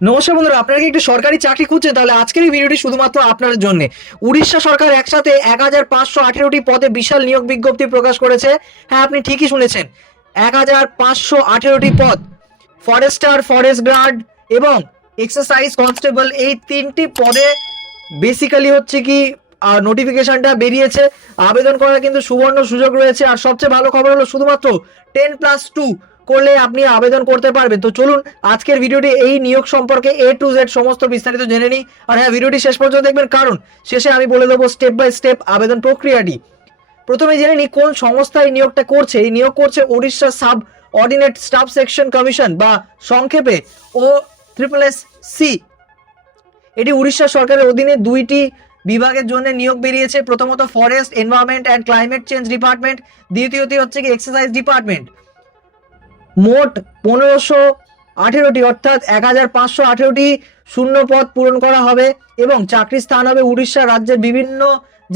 নমস্কার বন্ধুরা, আপনারা কি একটু সরকারি চাকরি খুঁজছেন? তাহলে আজকের এই ভিডিওটি শুধুমাত্র আপনাদের জন্য। উড়িষ্যা সরকার একসাথে 1518টি পদে বিশাল নিয়োগ বিজ্ঞপ্তি প্রকাশ করেছে। হ্যাঁ, আপনি ঠিকই শুনেছেন, 1518টি পদ। ফরেস্টার, ফরেস্ট গার্ড এবং এক্সারসাইজ কনস্টেবল, এই তিনটি পদে বেসিক্যালি হচ্ছে কি নোটিফিকেশনটা বেরিয়েছে। আবেদন করার কিন্তু সুবর্ণ সুযোগ রয়েছে। আর সবচেয়ে ভালো খবর হলো শুধুমাত্র 10+2 করলে আপনি আবেদন করতে পারবেন। তো চলুন আজকের ভিডিওটি এই নিয়োগ সম্পর্কে A to Z সমস্ত বিস্তারিত জেনে নিই। আর হ্যাঁ, ভিডিওটি শেষ পর্যন্ত দেখবেন, কারণ শেষে আমি বলে দেবো স্টেপ বাই স্টেপ আবেদন প্রক্রিয়াটি। প্রথমে জেনে নিই কোন সংস্থা এই নিয়োগটা করছে। এই নিয়োগ করছে Orissa sub ordinate staff section commission, বা সংক্ষেপে OSSC। এটি উড়িষ্যা সরকারের অধীনে দুইটি বিভাগের জন্য নিয়োগ বেরিয়েছে। প্রথমত forest, environment and climate change department, দ্বিতীয়টি হচ্ছে কি এক্সারসাইজ ডিপার্টমেন্ট। মোট 1518টি অর্থাৎ 1518টি শূন্য পদ পূরণ করা হবে এবং চাকরির স্থান হবে উড়িষ্যা রাজ্যের বিভিন্ন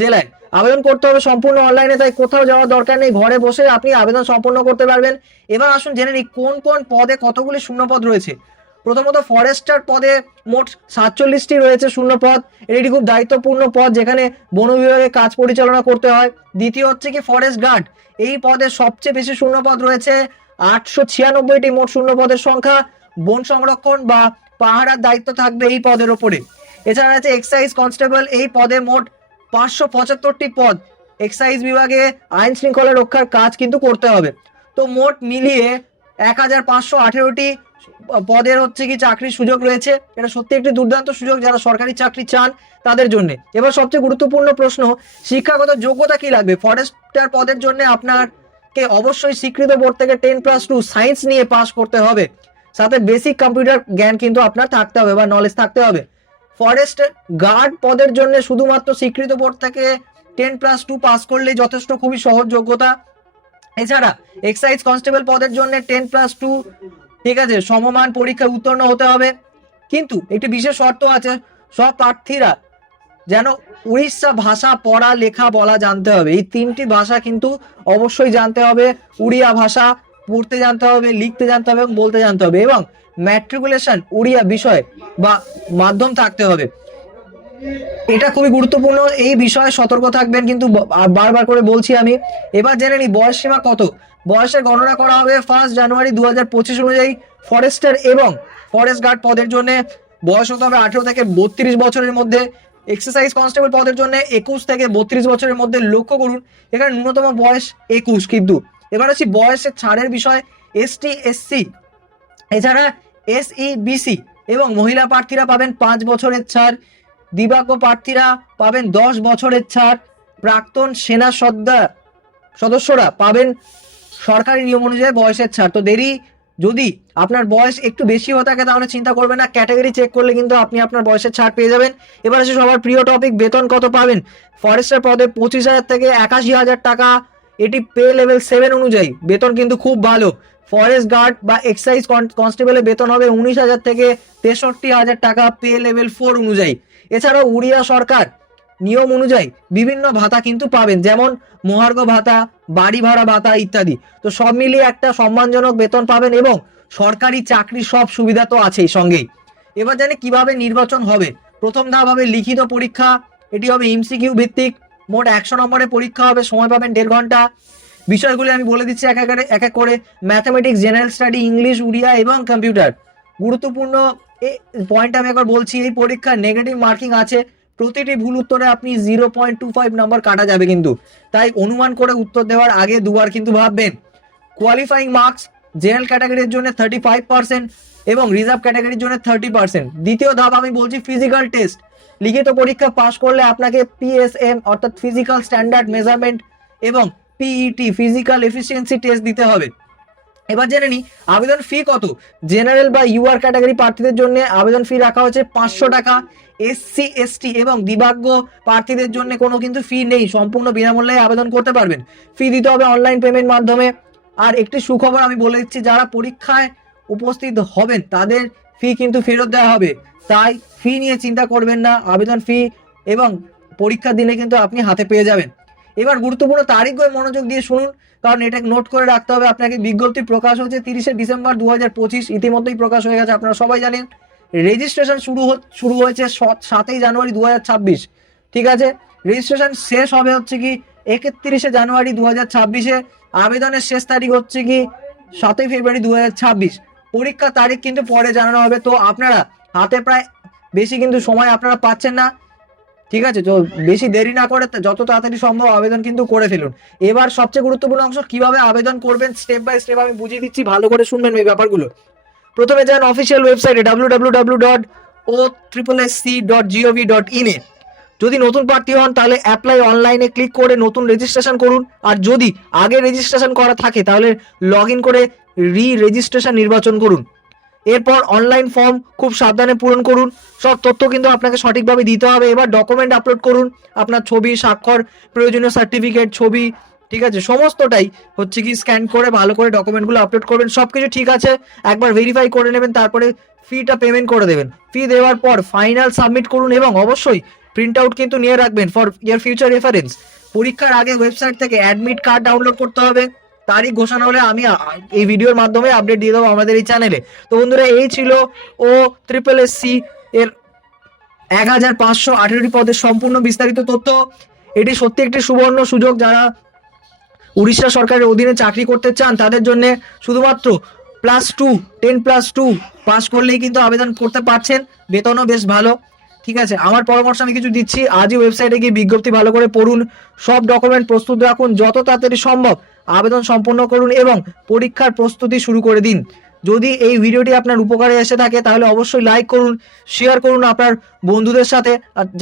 জেলায়। আবেদন করতে হবে সম্পূর্ণ অনলাইনে, তাই কোথাও যাওয়ার দরকার নেই, ঘরে বসে আপনি আবেদন সম্পন্ন করতে পারবেন। এবার আসুন জেনে নিই কোন কোন পদে কতগুলি শূন্য পদ রয়েছে। প্রথমত ফরেস্টার পদে মোট 47টি রয়েছে শূন্য পদ। এটি খুব দায়িত্বপূর্ণ পদ, যেখানে বন বিভাগে কাজ পরিচালনা করতে হয়। দ্বিতীয় হচ্ছে কি ফরেস্ট গার্ড, এই পদে সবচেয়ে বেশি শূন্য পদ রয়েছে, 896টি মোট শূন্য পদের সংখ্যা। বন সংরক্ষণ বা পাহারার দায়িত্ব থাকবে এই পদের ওপরে। এছাড়া আছে এক্সাইজ কনস্টেবল, এই পদে মোট 575টি পদ। এক্সাইজ বিভাগে আইন শৃঙ্খলা রক্ষার কাজ কিন্তু করতে হবে। তো মোট মিলিয়ে 1518টি পদের হচ্ছে কি চাকরির সুযোগ রয়েছে। এটা সত্যি একটি দুর্দান্ত সুযোগ যারা সরকারি চাকরি চান তাদের জন্য। এবার সবচেয়ে গুরুত্বপূর্ণ প্রশ্ন, শিক্ষাগত যোগ্যতা কি লাগবে? ফরেস্টার পদের জন্য আপনাকে অবশ্যই স্বীকৃত বোর্ড থেকে 10+2 সায়েন্স নিয়ে পাস করতে হবে। সাথে বেসিক কম্পিউটার জ্ঞান কিন্তু আপনার থাকতে হবে বা নলেজ থাকতে হবে। ফরেস্ট গার্ড পদের জন্য শুধুমাত্র স্বীকৃত বোর্ড থেকে 10+2 পাস করলেই যথেষ্ট, খুবই সহজ যোগ্যতা। এছাড়া এক্সাইজ কনস্টেবল পদের জন্য 10+2, ঠিক আছে, সমমান পরীক্ষায় উত্তীর্ণ হতে হবে। কিন্তু একটি বিশেষ শর্ত আছে, সব প্রার্থীরা যেন উড়িষ্যা ভাষা পড়া, লেখা, বলা জানতে হবে। এই তিনটি ভাষা কিন্তু অবশ্যই জানতে হবে। উড়িয়া ভাষা পড়তে জানতে হবে, লিখতে জানতে হবে এবং বলতে জানতে হবে, এবং ম্যাট্রিকুলেশন উড়িয়া বিষয় বা মাধ্যম থাকতে হবে। এটা খুবই গুরুত্বপূর্ণ, এই বিষয়ে সতর্ক থাকবেন কিন্তু, বারবার করে বলছি আমি। এবার জেনে নিই বয়স সীমা কত। বয়সের গণনা করা হবে 1 জানুয়ারি 2025 অনুযায়ী। ফরেস্টার এবং ফরেস্ট গার্ড পদের জন্য বয়স হতে হবে 18 থেকে 32 বছরের মধ্যে। এক্সারসাইজ কনস্টেবল পদের জন্য 21 থেকে 32 বছরের মধ্যে। লক্ষ্য করুন এখানে ন্যূনতম বয়স 21 কিন্তু। এবার আসি বয়সের ছাড়ের বিষয়। ST SC এছাড়া SEBC এবং মহিলা প্রার্থীরা পাবেন 5 বছরের ছাড়। দিব্যাঙ্গ প্রার্থীরা পাবেন 10 বছরের ছাড়। প্রাক্তন সেনা সদস্যরা পাবেন সরকারি নিয়ম অনুযায়ী বয়সের ছাড়। তো দেরি, যদি আপনার বয়স একটু বেশি হয়ে থাকে তাহলে চিন্তা করবেন না, ক্যাটাগরি চেক করলে কিন্তু আপনি আপনার বয়সের ছাড় পেয়ে যাবেন। এবার আসে সবার প্রিয় টপিক, বেতন কত পাবেন। ফরেস্টার পদে 25,000 থেকে 81,000 টাকা, এটি পে লেভেল 7 অনুযায়ী বেতন কিন্তু খুব ভালো। ফরেস্ট গার্ড বা এক্সাইজ কনস্টেবলের বেতন হবে 19,000 থেকে 63,000 টাকা, পে লেভেল 4 অনুযায়ী। এছাড়াও উড়িয়া সরকার নিয়ম অনুযায়ী বিভিন্ন ভাতা কিন্তু পাবেন, যেমন মহার্ঘ ভাতা, বাড়ি ভাড়া ভাতা ইত্যাদি। তো সব মিলিয়ে একটা সম্মানজনক বেতন পাবেন এবং সরকারি চাকরির সব সুবিধা তো আছেই সঙ্গেই। এবার জানি কিভাবে নির্বাচন হবে। প্রথম ধাপ হবে লিখিত পরীক্ষা, এটি হবে MCQ ভিত্তিক। মোট 100 নম্বরের পরীক্ষা হবে, সময় পাবেন 1.5 ঘন্টা। বিষয়গুলি আমি বলে দিচ্ছি এক এক করে। ম্যাথামেটিক্স, জেনারেল স্টাডি, ইংলিশ, উড়িয়া এবং কম্পিউটার। গুরুত্বপূর্ণ পয়েন্ট আমি একবার বলছি, এই পরীক্ষার নেগেটিভ মার্কিং আছে। প্রতিটি ভুল উত্তরে আপনি 0.25 নম্বর কাটা যাবে কিন্তু, তাই অনুমান করে উত্তর দেওয়ার আগে দুবার কিন্তু ভাববেন। কোয়ালিফাইং মার্কস জেনারেল ক্যাটাগরির জন্য 35% এবং রিজার্ভ ক্যাটাগরির জন্য 30%। দ্বিতীয় ধাপ আমি বলছি ফিজিক্যাল টেস্ট। লিখিত পরীক্ষা পাশ করলে আপনাকে PSM অর্থাৎ ফিজিক্যাল স্ট্যান্ডার্ড মেজারমেন্ট এবং PET ফিজিক্যাল এফিসিয়েন্সি টেস্ট দিতে হবে। এবার জেনে নিই আবেদন ফি কত। জেনারেল বা UR ক্যাটাগরি প্রার্থীদের জন্য আবেদন ফি রাখা হচ্ছে 500 টাকা। SC ST এবং দিব্যাঙ্গ প্রার্থীদের জন্য কোনো কিন্তু ফি নেই, সম্পূর্ণ বিনামূল্যে আবেদন করতে পারবেন। ফি দিতে হবে অনলাইন পেমেন্ট মাধ্যমে। আর একটি সুখবর আমি বলে দিচ্ছি, যারা পরীক্ষায় উপস্থিত হবেন তাদের ফি কিন্তু ফেরত দেওয়া হবে, তাই ফি নিয়ে চিন্তা করবেন না। আবেদন ফি এবং পরীক্ষার দিনে কিন্তু আপনি হাতে পেয়ে যাবেন। এবার গুরুত্বপূর্ণ তারিখগুলো মনোযোগ দিয়ে শুনুন, কারণ এটা নোট করে রাখতে হবে আপনাকে। বিজ্ঞপ্তি প্রকাশ হচ্ছে 30শে ডিসেম্বর 2025, ইতিমধ্যেই প্রকাশ হয়ে গেছে, আপনারা সবাই জানেন। রেজিস্ট্রেশন শুরু হয়েছে 7ই জানুয়ারি 2026, ঠিক আছে। রেজিস্ট্রেশন শেষ হবে হচ্ছে কি 31শে জানুয়ারি 2026-এ। আবেদনের শেষ তারিখ হচ্ছে কি 7ই ফেব্রুয়ারি 2026। পরীক্ষার তারিখ কিন্তু পরে জানানো হবে। তো আপনারা হাতে প্রায় বেশি কিন্তু সময় আপনারা পাচ্ছেন না, ঠিক আছে। তো বেশি দেরি না করে যত তাড়াতাড়ি সম্ভব আবেদন কিন্তু করে ফেলুন। এবার সবচেয়ে গুরুত্বপূর্ণ অংশ, কিভাবে আবেদন করবেন স্টেপ বাই স্টেপ আমি বুঝিয়ে দিচ্ছি, ভালো করে শুনবেন এই ব্যাপারগুলো। প্রথমে যান অফিসিয়াল ওয়েবসাইটে www.o3sc.gov.in এ। যদি নতুন প্রার্থী হন তাহলে অ্যাপ্লাই অনলাইনে ক্লিক করে নতুন রেজিস্ট্রেশন করুন। আর যদি আগে রেজিস্ট্রেশন করা থাকে তাহলে লগ ইন করে রেজিস্ট্রেশন নির্বাচন করুন। এরপর অনলাইন ফর্ম খুব সাবধানে পূরণ করুন। সব তথ্য কিন্তু আপনাকে সঠিকভাবে দিতে হবে। এবার ডকুমেন্ট আপলোড করুন, আপনার ছবি, স্বাক্ষর, প্রয়োজনীয় সার্টিফিকেট, ছবি, ঠিক আছে, সমস্তটাই হচ্ছে কি স্ক্যান করে ভালো করে ডকুমেন্টগুলো আপলোড করবেন। সব কিছু ঠিক আছে একবার ভেরিফাই করে নেবেন, তারপরে ফিটা পেমেন্ট করে দেবেন। ফি দেওয়ার পর ফাইনাল সাবমিট করুন এবং অবশ্যই প্রিন্ট আউট কিন্তু নিয়ে রাখবেন ফর ইয়ার ফিউচার রেফারেন্স। পরীক্ষার আগে ওয়েবসাইট থেকে অ্যাডমিট কার্ড ডাউনলোড করতে হবে। তারিখ ঘোষণা হলে আমি এই ভিডিওর মাধ্যমে আপডেট দিয়ে দেবো আমাদের এই চ্যানেলে। তো বন্ধুরা, এই ছিল OSSC এর 1518টি পদের সম্পূর্ণ বিস্তারিত তথ্য। এটি সত্যি একটি সুবর্ণ সুযোগ। যারা উড়িষ্যা সরকারের অধীনে চাকরি করতে চান তাদের জন্য শুধুমাত্র +2 পাস করলেই কিন্তু আবেদন করতে পারছেন। বেতনও বেশ ভালো, ঠিক আছে। আমার পরামর্শ আমি কিছু দিচ্ছি, আজই ওয়েবসাইটে গিয়ে বিজ্ঞপ্তি ভালো করে পড়ুন, সব ডকুমেন্ট প্রস্তুত রাখুন, যত তাড়াতাড়ি সম্ভব আবেদন সম্পন্ন করুন এবং পরীক্ষার প্রস্তুতি শুরু করে দিন। যদি এই ভিডিওটি আপনার উপকারে এসে থাকে তাহলে অবশ্যই লাইক করুন, শেয়ার করুন আপনার বন্ধুদের সাথে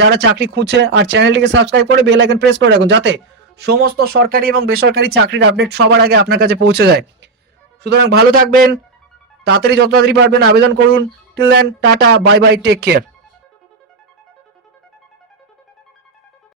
যারা চাকরি খুঁজছে, আর চ্যানেলটিকে সাবস্ক্রাইব করে বেল আইকন প্রেস করে রাখুন যাতে সমস্ত সরকারি এবং বেসরকারি চাকরির আপডেট সবার আগে আপনার কাছে পৌঁছে যায়। সুতরাং ভালো থাকবেন, যত তাড়াতাড়ি পারবেন আবেদন করুন। Till then, tata, bye bye, take care.